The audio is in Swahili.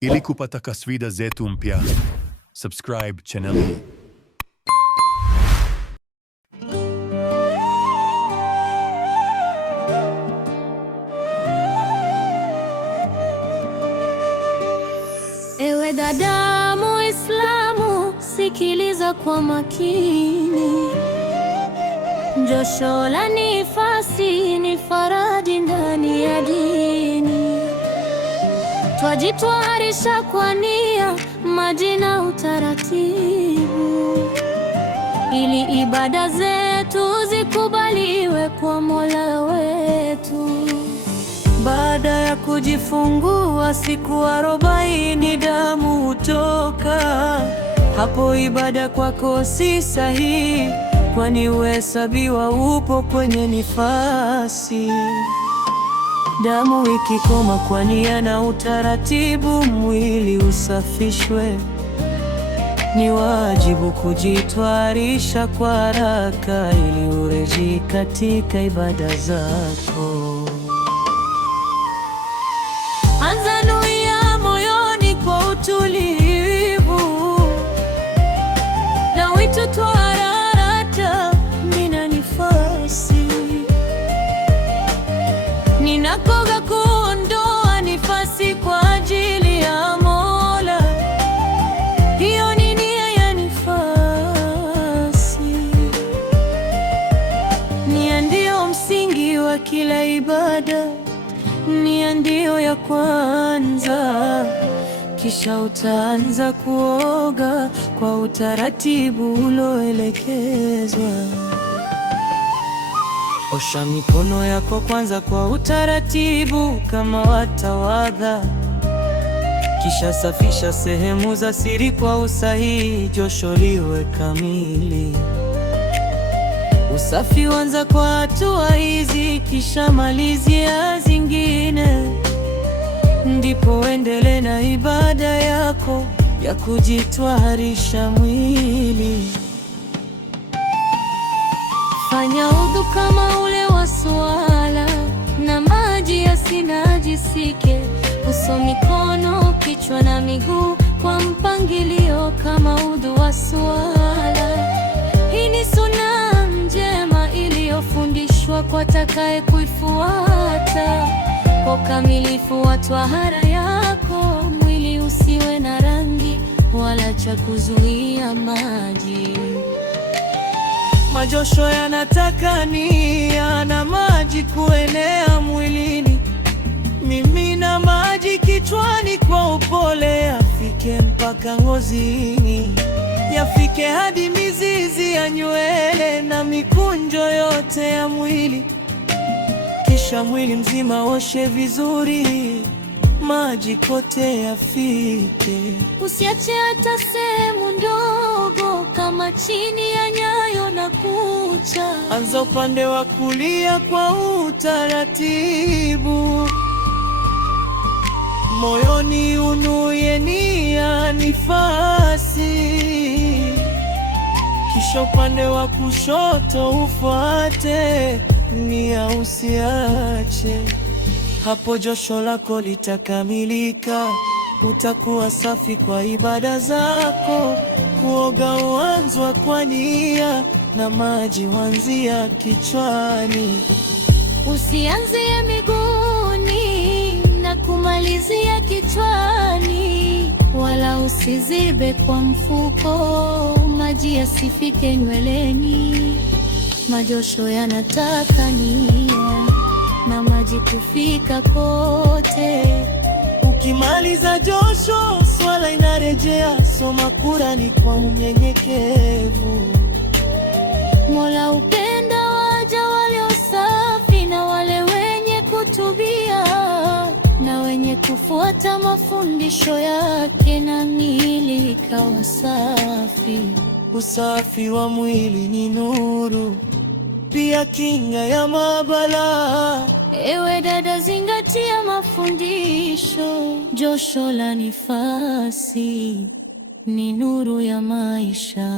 Ili kupata kaswida zetu mpya, subscribe channel hii. Ewe dada Muislamu, sikiliza kwa makini. Josho la nifasi ni faradi ndani ya dini. Twajitwarisha kwa nia, maji na utaratibu, ili ibada zetu zikubaliwe kwa Mola wetu. Baada ya kujifungua siku 40 damu hutoka. Hapo ibada kwako si sahihi, kwani uhesabiwa upo kwenye nifasi. Damu ikikoma kwa nia na utaratibu, mwili usafishwe. Ni wajibu kujitwarisha kwa haraka, ili urejee katika ibada zako. Anza nuia moyoni kwa utulivu, na wito twararata mina nifasi. Ninakoga kuondoa nifasi kwa ajili ya Mola. Hiyo ni nia ya nifasi. Nia ndio msingi wa kila ibada. Nia ndio ya kwanza, kisha utaanza kuoga kwa utaratibu uloelekezwa. Osha mikono yako kwanza kwa utaratibu kama watawadha, kisha safisha sehemu za siri kwa usahihi, josho liwe kamili. Usafi huanza kwa hatua hizi, kisha malizia zingine, ndipo uendelee na ibada yako ya kujitwarisha mwili. Fanya udhu kama ule wa swala, na maji yasinajisike. Uso, mikono, kichwa na miguu kwa mpangilio kama udhu wa swala. Hii ni sunna njema iliyofundishwa kwa atakaye kuifuata. Kwa ukamilifu wa twahara yako, mwili usiwe na rangi wala cha kuzuia maji. Majosho yanataka nia na maji kuenea mwilini. Mimina maji kichwani kwa upole, yafike mpaka ngozini, yafike hadi mizizi ya nywele na mikunjo yote ya mwili. Kisha mwili mzima oshe vizuri, maji kote yafike. Usiache hata sehemu ndogo kama chini ya nyayo na kucha. Anza upande wa kulia kwa utaratibu. Moyoni unuie nia nifasi, kisha upande wa kushoto ufuate nia, usiache. Hapo josho lako litakamilika, utakuwa safi kwa ibada zako. Kuoga huanzwa kwa nia, na maji huanzia kichwani. Usianzie miguuni na kumalizia kichwani, wala usizibe kwa mfuko, maji yasifike nyweleni. Majosho yanataka nia na maji kufika kote. Ukimaliza josho, swala inarejea. Soma Kurani kwa unyenyekevu. Mola upenda waja walio safi, na wale wenye kutubia, na wenye kufuata mafundisho yake, na miili ikawa safi. Usafi wa mwili ni nuru, pia kinga ya mabala. Ewe dada, zingatia mafundisho. Josho la nifasi ni nuru ya maisha.